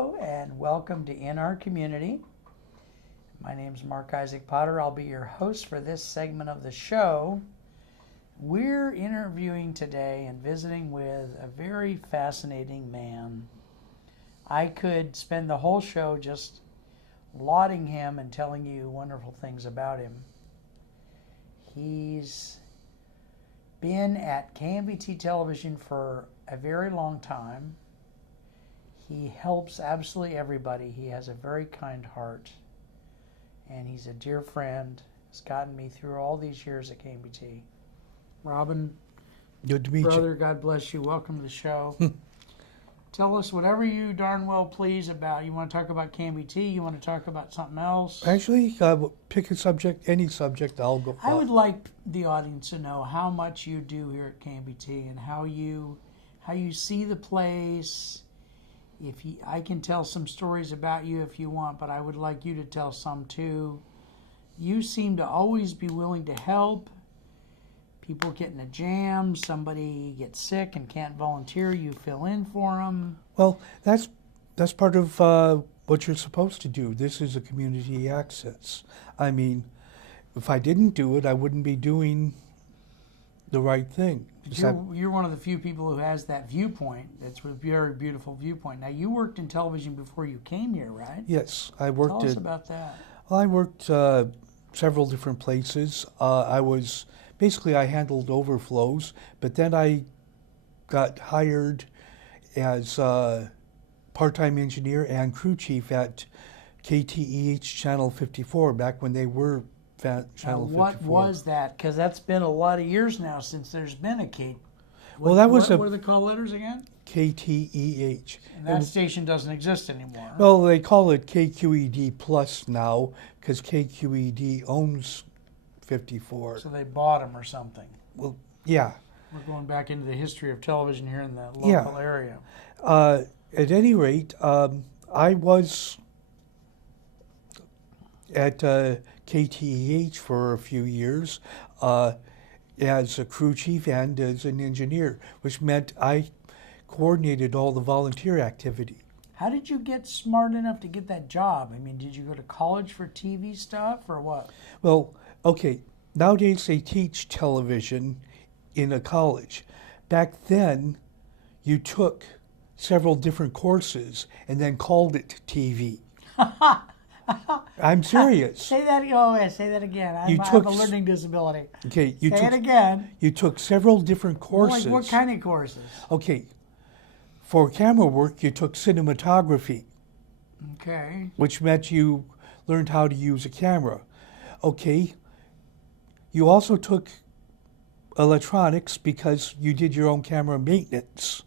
Hello and welcome to In Our Community. My name is Mark Isaac Potter. I'll be your host for this segment of the show. We're interviewing today and visiting with a very fascinating man. I could spend the whole show just lauding him and telling you wonderful things about him. He's been at KMVT television for a very long time. He helps absolutely everybody. He has a very kind heart. And he's a dear friend. Has gotten me through all these years at KMVT. Robin, good to meet you. Brother, God bless you. Welcome to the show. Tell us whatever you darn well please about. You want to talk about KMVT? You want to talk about something else? Actually, pick a subject, any subject, I'll go. I would like the audience to know how much you do here at KMVT and how you see the place. I can tell some stories about you if you want, but I would like you to tell some too. You seem to always be willing to help. People get in a jam, somebody gets sick and can't volunteer, you fill in for them. Well, that's part of what you're supposed to do. This is a community access. I mean, if I didn't do it, I wouldn't be doing the right thing. You're one of the few people who has that viewpoint. That's a very beautiful viewpoint. Now, you worked in television before you came here, right? Yes, I worked. Tell us about that. Well, I worked several different places. I handled overflows, but then I got hired as part-time engineer and crew chief at KTEH Channel 54 back when they were Channel 54. What was that? Because that's been a lot of years now since there's been a K. Well, that was what are the call letters again? KTEH. And that station doesn't exist anymore. Well, they call it KQED Plus now because KQED owns 54. So they bought them or something. Well, yeah. We're going back into the history of television here in the local area. At any rate, I was at KTEH for a few years as a crew chief and as an engineer, which meant I coordinated all the volunteer activity. How did you get smart enough to get that job? I mean, did you go to college for TV stuff or what? Well, okay, nowadays they teach television in a college. Back then, you took several different courses and then called it TV. I'm serious. Say that again. I have a learning disability. Okay, say it again. You took several different courses. Like what kind of courses? Okay, for camera work, you took cinematography. Okay. Which meant you learned how to use a camera. Okay, you also took electronics because you did your own camera maintenance.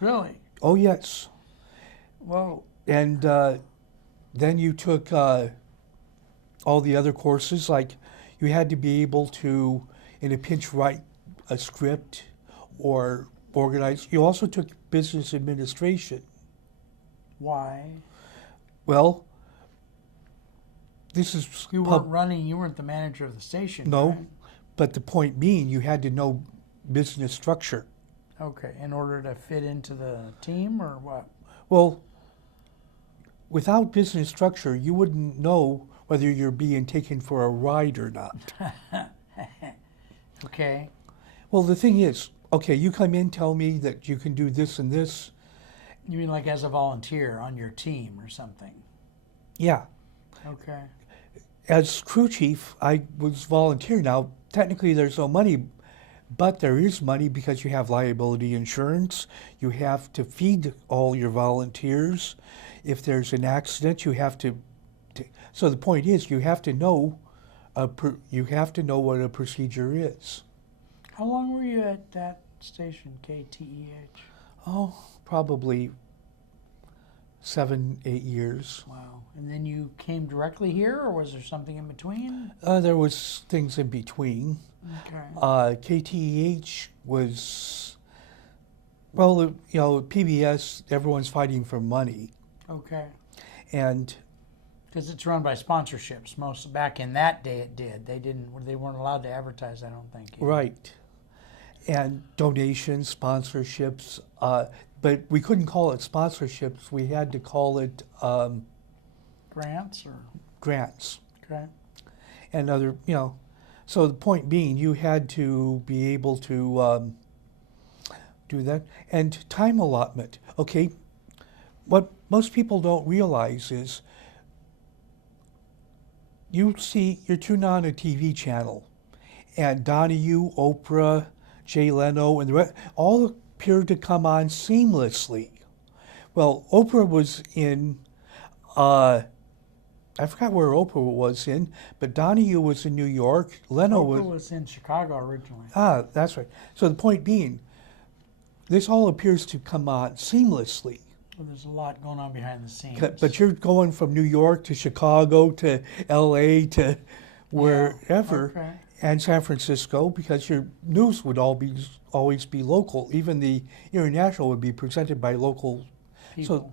Really? Oh, yes. Whoa. And then you took all the other courses, like you had to be able to, in a pinch, write a script or organize. You also took business administration. Why? Well, this is... You weren't the manager of the station, No, right? But the point being, you had to know business structure. Okay, in order to fit into the team or what? Well, without business structure, you wouldn't know whether you're being taken for a ride or not. Okay. Well, the thing is, okay, you come in, tell me that you can do this and this. You mean like as a volunteer on your team or something? Yeah. Okay. As crew chief, I was volunteer. Now, technically there's no money, but there is money because you have liability insurance. You have to feed all your volunteers. If there's an accident, you have to. So the point is, you have to know what a procedure is. How long were you at that station, KTEH? Oh, probably 7, 8 years. Wow. And then you came directly here, or was there something in between? There was things in between. Okay. KTEH was, well, PBS, everyone's fighting for money. Okay. And because it's run by sponsorships. Most back in that day, it did. They weren't allowed to advertise, I don't think. Right. And donations, sponsorships. but we couldn't call it sponsorships. We had to call it Grants or grants okay. and other, So the point being, you had to be able to do that. And time allotment. Okay, what most people don't realize is you tune on a TV channel, and Donahue, Oprah, Jay Leno, and the rest all appeared to come on seamlessly. Well, Oprah was in, I forgot where Oprah was in, but Donahue was in New York. Leno Oprah was in Chicago originally. Ah, that's right. So the point being, this all appears to come on seamlessly. Well, there's a lot going on behind the scenes. But you're going from New York to Chicago to L.A. to wherever, okay. and San Francisco, because your news would always be local. Even the international would be presented by local People.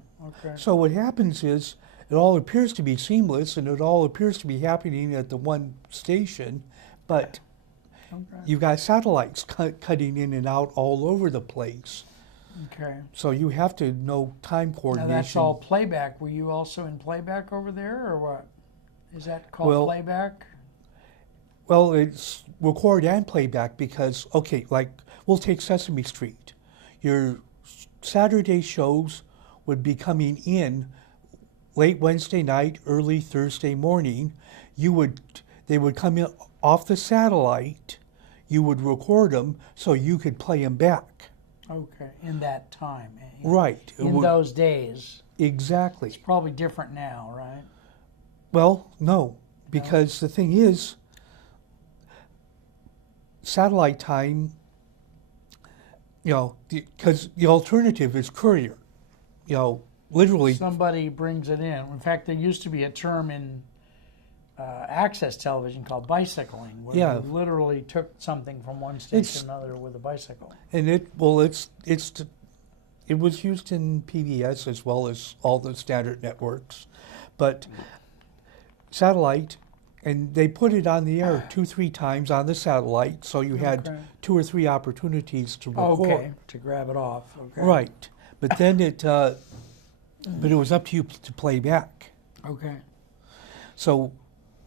So what happens is it all appears to be seamless, and it all appears to be happening at the one station, but you've got satellites cutting in and out all over the place. Okay. So you have to know time coordination. Now that's all playback. Were you also in playback over there, or what? Is that called playback? Well, it's record and playback because, okay, like we'll take Sesame Street. Your Saturday shows would be coming in late Wednesday night, early Thursday morning. They would come in off the satellite. You would record them so you could play them back. Okay, in that time. Right. In those days. Exactly. It's probably different now, right? Well, no, because the thing is, satellite time, because the alternative is courier. Literally. Somebody brings it in. In fact, there used to be a term in access television called bicycling, where you literally took something from one station to another with a bicycle. And it was used in PBS as well as all the standard networks, but satellite, and they put it on the air 2-3 times on the satellite, so you had 2 or 3 opportunities to record. Okay, to grab it off. Okay. Right, but then it was up to you to play back. Okay. So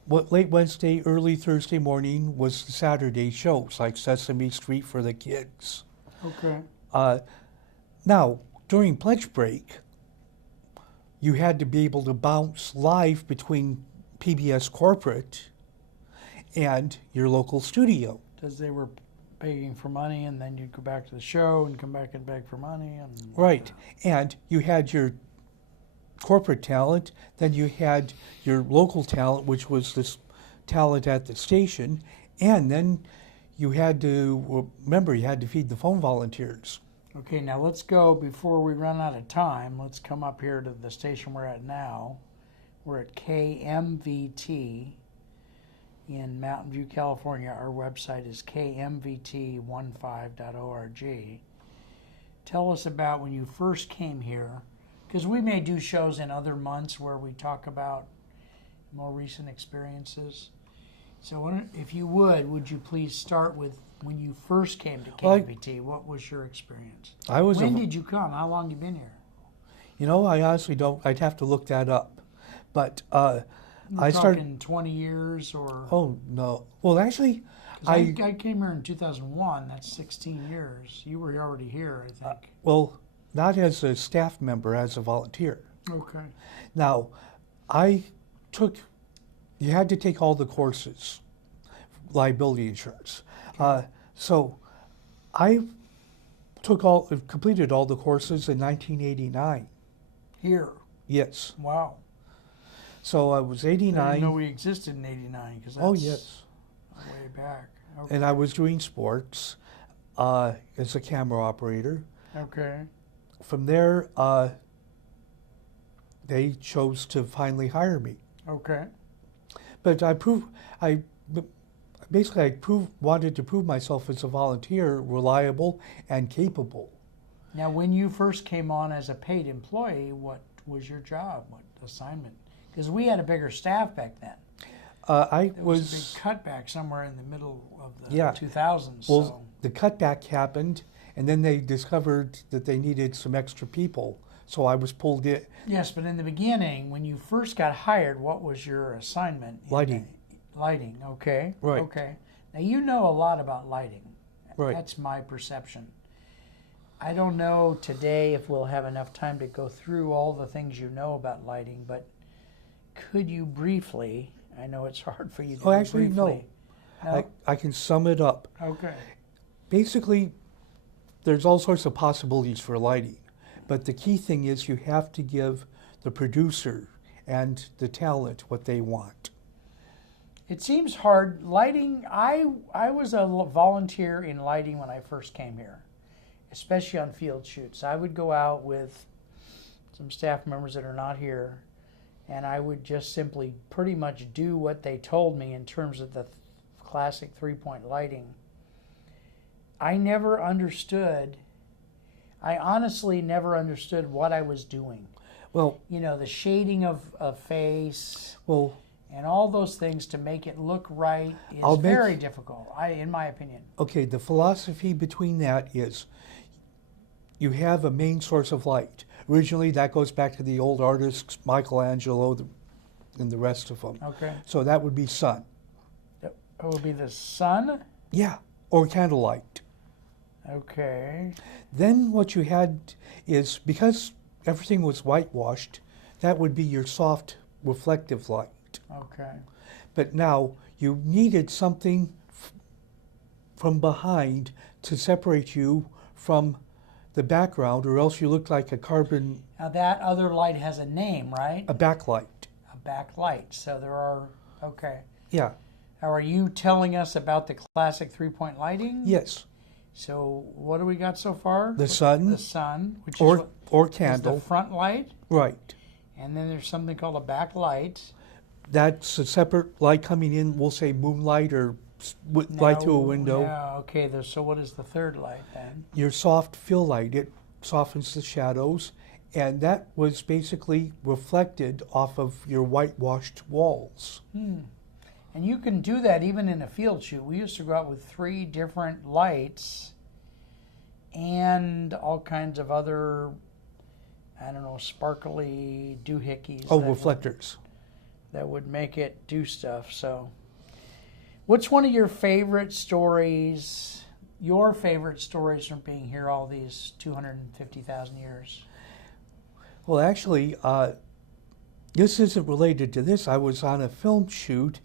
what late Wednesday, early Thursday morning was the Saturday shows, like Sesame Street for the kids. Okay. Now, during pledge break, you had to be able to bounce live between PBS corporate and your local studio. Because they were begging for money, and then you'd go back to the show and come back and beg for money. Right. And you had your corporate talent, then you had your local talent, which was this talent at the station, and then you had to, remember, you had to feed the phone volunteers. Okay, now let's go, before we run out of time, let's come up here to the station we're at now. We're at KMVT in Mountain View, California. Our website is KMVT15.org. Tell us about when you first came here, because we may do shows in other months where we talk about more recent experiences. So if you would you please start with when you first came to KMVT? What was your experience? When did you come? How long have you been here? I honestly don't. I'd have to look that up. But I started 20 years or? Oh, no. Well, actually, I came here in 2001. That's 16 years. You were already here, I think. Well, not as a staff member, as a volunteer. Okay. Now, you had to take all the courses, liability insurance. So I completed all the courses in 1989. Here? Yes. Wow. So I was 89. I didn't know we existed in 89, because that's way back. Okay. And I was doing sports as a camera operator. Okay. From there, they chose to finally hire me. Okay. But wanted to prove myself as a volunteer, reliable and capable. Now, when you first came on as a paid employee, what was your job? What assignment? Because we had a bigger staff back then. There was a big cutback somewhere in the middle of the 2000s. Well, the cutback happened, And then they discovered that they needed some extra people, so I was pulled in. Yes, but in the beginning, when you first got hired, what was your assignment? Lighting. Lighting, okay. Right. Okay. Now, you know a lot about lighting. Right. That's my perception. I don't know today if we'll have enough time to go through all the things you know about lighting, but could you briefly, I know it's hard for you to Actually, briefly. No. I can sum it up. Okay. Basically, there's all sorts of possibilities for lighting, but the key thing is you have to give the producer and the talent what they want. It seems hard. Lighting, I was a volunteer in lighting when I first came here, especially on field shoots. I would go out with some staff members that are not here, and I would just simply pretty much do what they told me in terms of the classic three-point lighting. I never understood, I honestly never understood what I was doing. Well, You know, the shading of a face well, and all those things to make it look right is I'll make- very difficult, in my opinion. okay, the philosophy between that is you have a main source of light. Originally, that goes back to the old artists, Michelangelo and the rest of them. Okay. So that would be sun. It would be the sun. Yeah, or candlelight. Okay. Then what you had is, because everything was whitewashed, that would be your soft reflective light. Okay. But now you needed something from behind to separate you from the background, or else you looked like a carbon, Now that other light has a name, right? a backlight. A backlight. So there are, okay. Yeah, Now are you telling us about the classic three-point lighting? yes. So what do we got so far? The sun, The sun, which or is candle. the front light. Right. And then there's something called a backlight. That's a separate light coming in, we'll say moonlight or light through a window. Yeah, okay. So what is the third light then? Your soft fill light, it softens the shadows, and that was basically reflected off of your whitewashed walls. And you can do that even in a field shoot. We used to go out with 3 different lights and all kinds of other, I don't know, sparkly doohickeys. Oh, reflectors. That would make it do stuff. So, what's one of your favorite stories? Your favorite stories from being here all these 250,000 years? Well, actually, this isn't related to this. I was on a film shoot,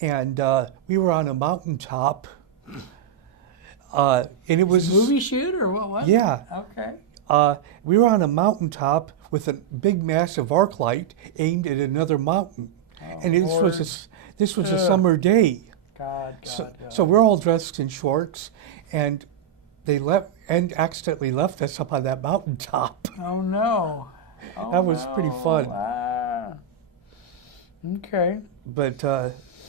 and we were on a mountaintop, and it was a movie shoot or what was Yeah. it? Okay. We were on a mountaintop with a big, massive arc light aimed at another mountain, and this was a summer day. God. So we're all dressed in shorts, and they accidentally left us up on that mountaintop. Oh no. That was pretty fun. Okay. But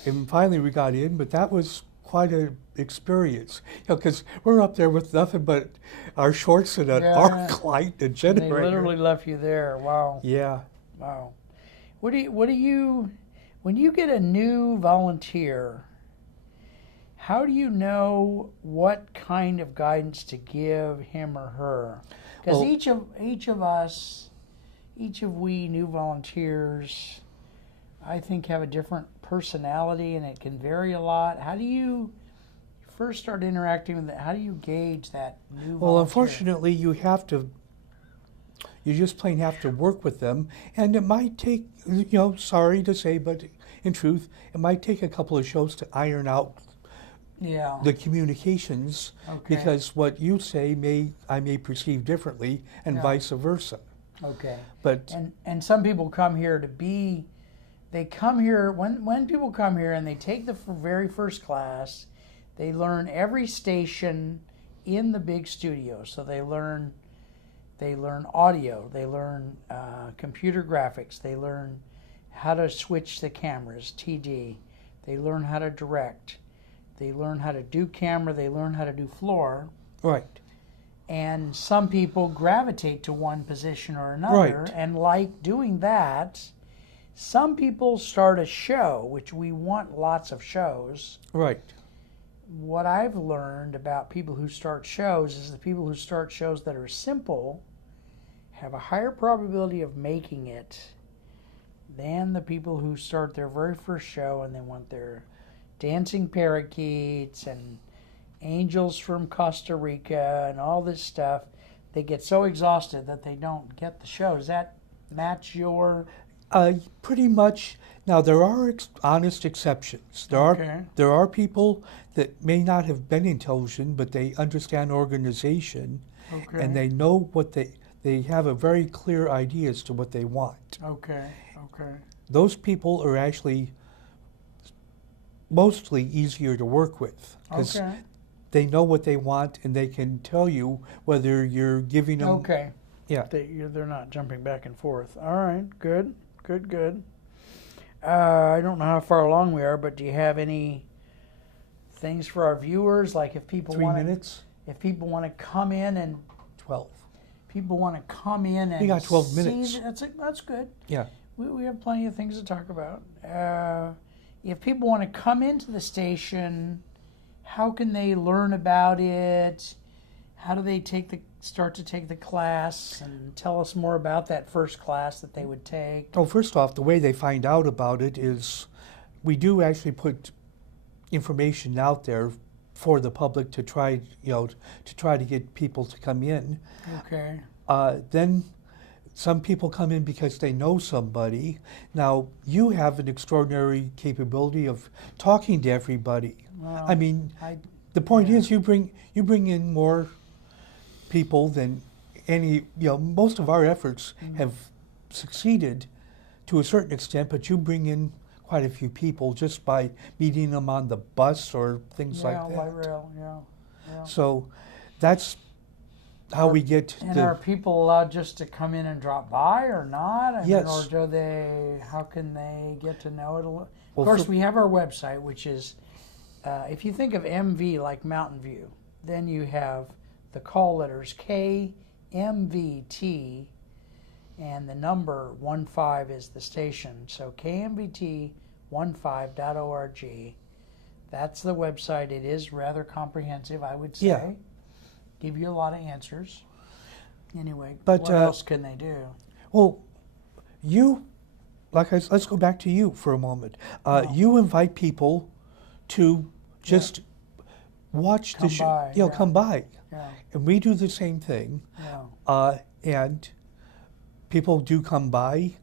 and finally we got in, but that was quite an experience. Because we're up there with nothing but our shorts and an arc light and generator. And they literally left you there. Wow. Yeah. Wow. What do you when you get a new volunteer, how do you know what kind of guidance to give him or her? Because each of us, we new volunteers, I think have a different personality and it can vary a lot. How do you first start interacting with it? How do you gauge that new volunteer? Well, unfortunately, you just plain have to work with them, and it might take, sorry to say, but in truth, it might take a couple of shows to iron out the communications, because what you say I may perceive differently, and vice versa. Okay. But and some people come here they come here, when people come here and they take the very first class, they learn every station in the big studio. So they learn audio, they learn computer graphics, they learn how to switch the cameras, TD, they learn how to direct, they learn how to do camera, they learn how to do floor. Right. And some people gravitate to one position or another and like doing that. Some people start a show, which we want lots of shows. Right. what I've learned about people who start shows is the people who start shows that are simple have a higher probability of making it than the people who start their very first show and they want their dancing parakeets and angels from Costa Rica and all this stuff. They get so exhausted that they don't get the show. Does that match your... Pretty much. Now, there are honest exceptions. There are people that may not have been in television, but they understand organization, and they know what they have a very clear idea as to what they want. Okay. Those people are actually mostly easier to work with because they know what they want and they can tell you whether you're giving them... Okay. Yeah. They're not jumping back and forth. All right. Good. I don't know how far along we are, but do you have any things for our viewers? Like if people 3 want minutes? If people want to come in and... 12. People want to come in and... We got 12 minutes. That's good. Yeah. We have plenty of things to talk about. If people want to come into the station, how can they learn about it? How do they start to take the class? And tell us more about that first class that they would take. Oh, first off, the way they find out about it is we do actually put information out there for the public to try to get people to come in. Okay. Then some people come in because they know somebody. Now, you have an extraordinary capability of talking to everybody. Well, I mean, the point is you bring in more people than any, most of our efforts have succeeded to a certain extent, but you bring in quite a few people just by meeting them on the bus or things like that. Light rail, yeah. So that's how we get And are people allowed just to come in and drop by or not? Yes. Or how can they get to know it a little? Well, of course, we have our website, which is, if you think of MV like Mountain View, then you have the call letters KMVT, and the number 15 is the station. So KMVT15.org. That's the website. It is rather comprehensive, I would say. Yeah. Give you a lot of answers. Anyway, but, what else can they do? Well, let's go back to you for a moment. You invite people to just watch the show. Come by. Yeah. And we do the same thing. Yeah. And people do come by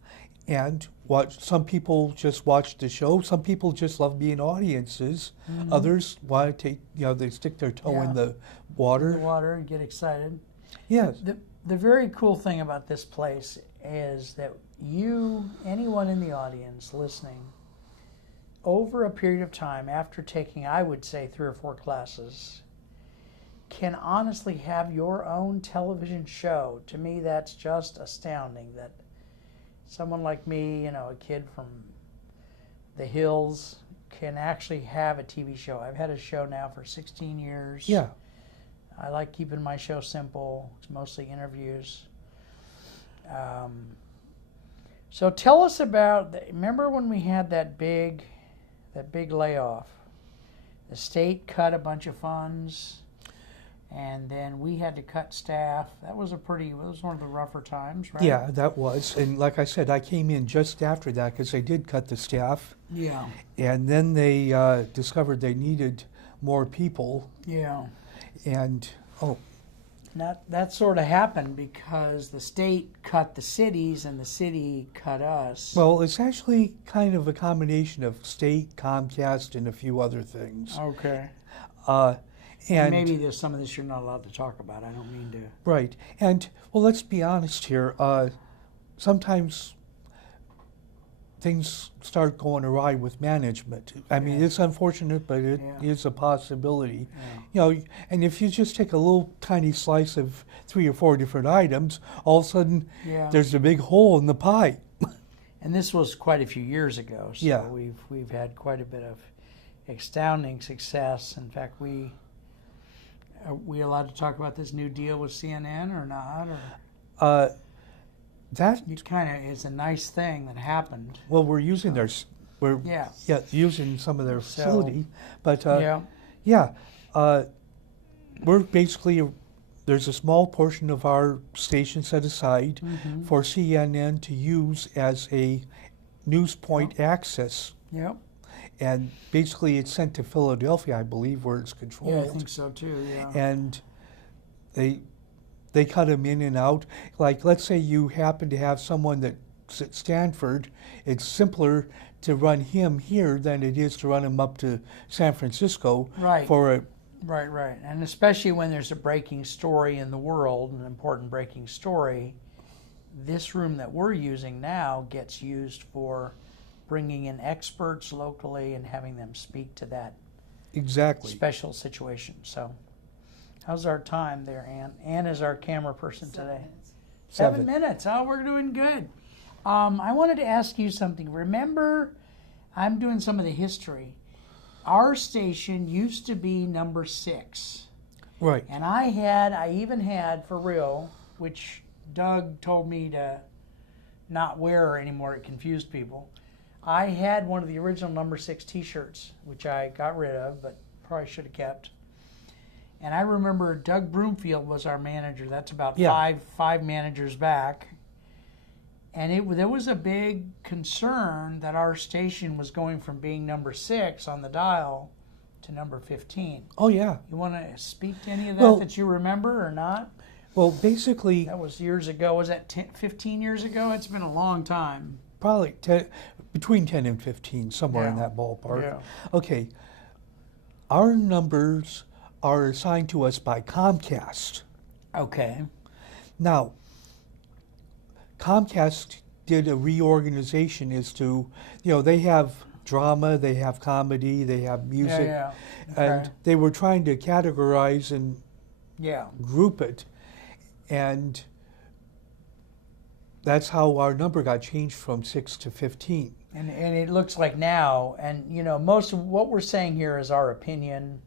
and watch. Some people just watch the show. Some people just love being audiences. Mm-hmm. Others want to take, they stick their toe in the water. In the water and get excited. Yes. The very cool thing about this place is that anyone in the audience listening, over a period of time, after taking, I would say, 3 or 4 classes, can honestly have your own television show. To me, that's just astounding that someone like me, a kid from the hills, can actually have a TV show. I've had a show now for 16 years. Yeah. I like keeping my show simple. It's mostly interviews. So tell us about, remember when we had that big layoff? The state cut a bunch of funds, and then we had to cut staff. That was one of the rougher times, right? Yeah, that was. And like I said, I came in just after that because they did cut the staff. Yeah. And then they discovered they needed more people. Yeah. And, that sort of happened because the state cut the cities and the city cut us. Well, it's actually kind of a combination of state, Comcast, and a few other things. Okay. And maybe there's some of this you're not allowed to talk about. I don't mean to. Right. And, well, let's be honest here. Sometimes things start going awry with management. I mean, it's unfortunate, but it is a possibility. Yeah. And if you just take a little tiny slice of 3 or 4 different items, all of a sudden there's a big hole in the pie. And this was quite a few years ago, so we've had quite a bit of astounding success. In fact, are we allowed to talk about this new deal with CNN or not? Or that kind of is a nice thing that happened. Well, we're using using some of their facility, but Yeah. We're basically, there's a small portion of our station set aside Mm-hmm. for CNN to use as a news point access. Yep. And basically it's sent to Philadelphia, I believe, where it's Yeah, I controlled. think so too. Yeah. And they cut them in and out. Like, let's say you happen to have someone that's at Stanford, it's simpler to run him here than it is to run him up to San Francisco Right. for a Right. And especially when there's a breaking story in the world, an important breaking story, this room that we're using now gets used for bringing in experts locally and having them speak to that exactly. special situation. So, how's our time there, Ann? Ann is our camera person today. 7 minutes. Oh, we're doing good. I wanted to ask you something. Remember, I'm doing some of the history. Our station used to be number 6. Right. And I even had, for real, which Doug told me to not wear anymore, it confused people. I had one of the original number 6 t-shirts, which I got rid of, but probably should have kept. And I remember Doug Broomfield was our manager. That's about five managers back. And there was a big concern that our station was going from being number 6 on the dial to number 15. Oh, yeah. You want to speak to any of that that you remember or not? Well, basically, That was years ago. Was that 15 years ago? It's been a long time. probably between 10 and 15, somewhere in Yeah. that ballpark. Yeah. Okay. Our numbers are assigned to us by Comcast. Okay. Now, Comcast did a reorganization as to, they have drama, they have comedy, they have music, Yeah. and they were trying to categorize and Yeah. group it, and that's how our number got changed from 6 to 15. And it looks like now, and most of what we're saying here is our opinion.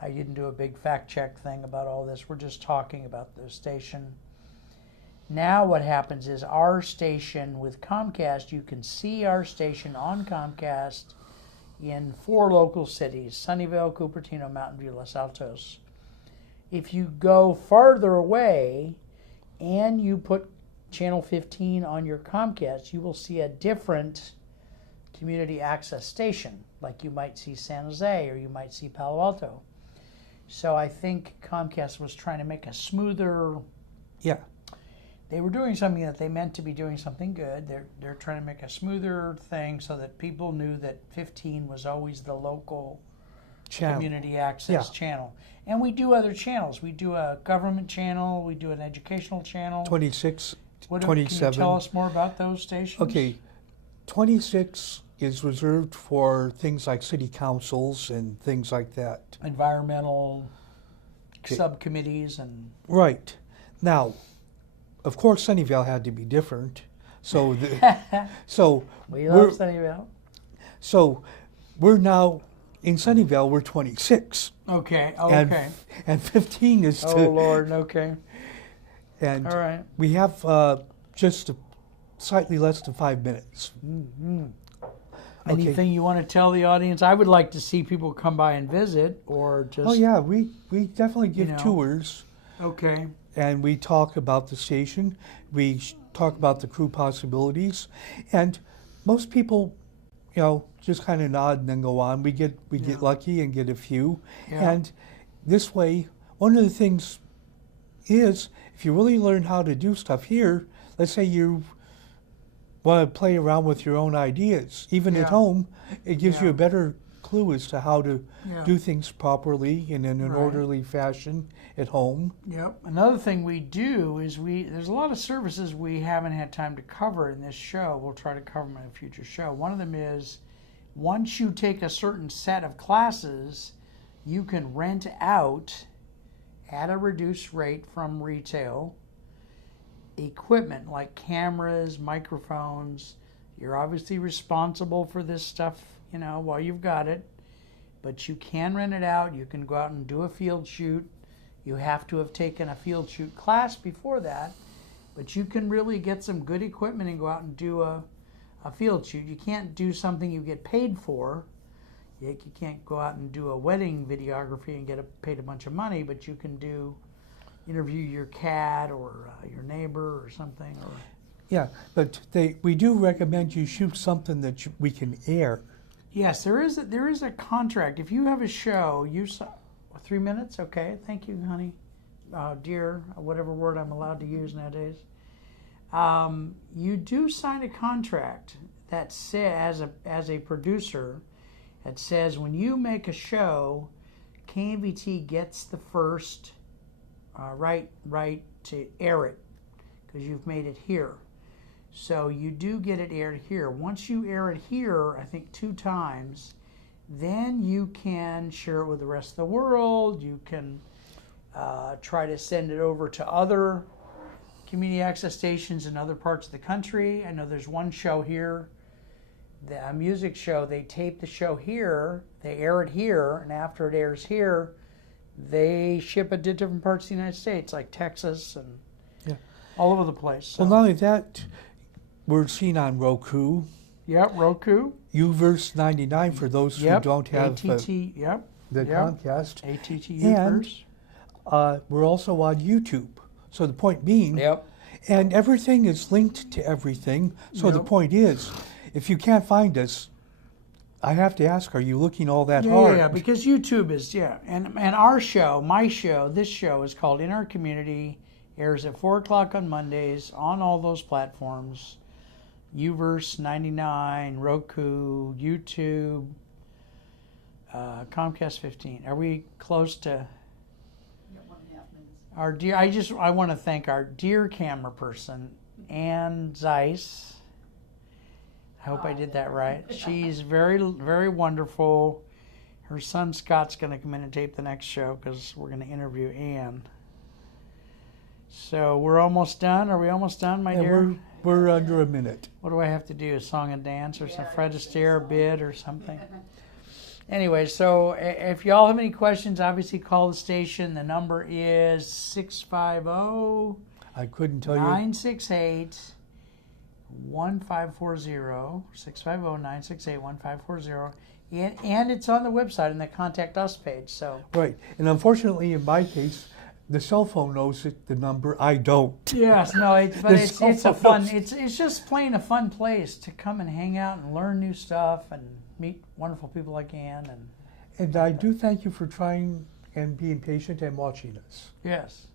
I didn't do a big fact check thing about all this. We're just talking about the station. Now what happens is our station with Comcast, you can see our station on Comcast in 4 local cities: Sunnyvale, Cupertino, Mountain View, Los Altos. If you go farther away and you put channel 15 on your Comcast, you will see a different community access station, like you might see San Jose or you might see Palo Alto. So I think Comcast was trying to make a smoother. Yeah. They were doing something that they meant to be doing something good. They're trying to make a smoother thing so that people knew that 15 was always the local community access channel. And we do other channels. We do a government channel. We do an educational channel. 26, Can 27. you tell us more about those stations? Okay. 26 is reserved for things like city councils and things like that. Environmental subcommittees and... Right. Now, of course, Sunnyvale had to be different. So, we love Sunnyvale. So, we're now in Sunnyvale. We're 26. Okay. Oh, and, okay. And 15 is. Oh Lord. Okay. And all right. We have just slightly less than 5 minutes. Mm-hmm. Anything you want to tell the audience? I would like to see people come by and visit, or just. Oh yeah, we definitely give tours. Okay. And we talk about the station. We talk about the crew possibilities, and most people, just kind of nod and then go on. We get lucky and get a few, and this way, one of the things is if you really learn how to do stuff here. Let's say you want to play around with your own ideas, even at home, it gives you a better clue as to how to do things properly and in an orderly fashion at home. Yep. Another thing we do is there's a lot of services we haven't had time to cover in this show. We'll try to cover them in a future show. One of them is once you take a certain set of classes, you can rent out at a reduced rate from retail equipment like cameras, microphones. You're obviously responsible for this stuff, while you've got it, but you can rent it out. You can go out and do a field shoot. You have to have taken a field shoot class before that, but you can really get some good equipment and go out and do a field shoot. You can't do something you get paid for. You can't go out and do a wedding videography and get paid a bunch of money, but you can interview your cat or your neighbor or something. Or Yeah, but we do recommend you shoot something that we can air. yes, there is a contract. If you have a show, 3 minutes, okay? Thank you, honey, dear, whatever word I'm allowed to use nowadays. You do sign a contract that says, as a producer, it says when you make a show, KMVT gets the first right to air it because you've made it here. So you do get it aired here. Once you air it here, I think 2 times, then you can share it with the rest of the world. You can try to send it over to other community access stations in other parts of the country. I know there's one show here, a music show. They tape the show here, they air it here, and after it airs here, they ship it to different parts of the United States, like Texas and all over the place. So. Well, not only that, we're seen on Roku. Yep, Roku. Uverse 99 for those who don't have ATT, the Comcast. ATT And Uverse. we're also on YouTube. So the point being, and everything is linked to everything. So the point is, if you can't find us, I have to ask, are you looking all that hard? Yeah, because YouTube is, and our show, my show, this show is called In Our Community, airs at 4 o'clock on Mondays on all those platforms. Uverse 99, Roku, YouTube, Comcast 15. Are we close to our dear? I want to thank our dear camera person, Ann Zeiss. I hope I did that right. She's very, very wonderful. Her son Scott's going to come in and tape the next show because we're going to interview Ann. So we're almost done. Are we almost done, my dear? We're under a minute. What do I have to do? A song and dance or some Fred Astaire bid or something? Anyway, so if y'all have any questions, obviously call the station. The number is 650 I couldn't tell you. 968 1540. 650 968 1540. And it's on the website in the Contact Us page. So Right. And unfortunately, in my case, the cell phone knows the number. I don't. yes, no, it's a fun. It's just plain a fun place to come and hang out and learn new stuff and meet wonderful people like Ann. And I do thank you for trying and being patient and watching us. Yes.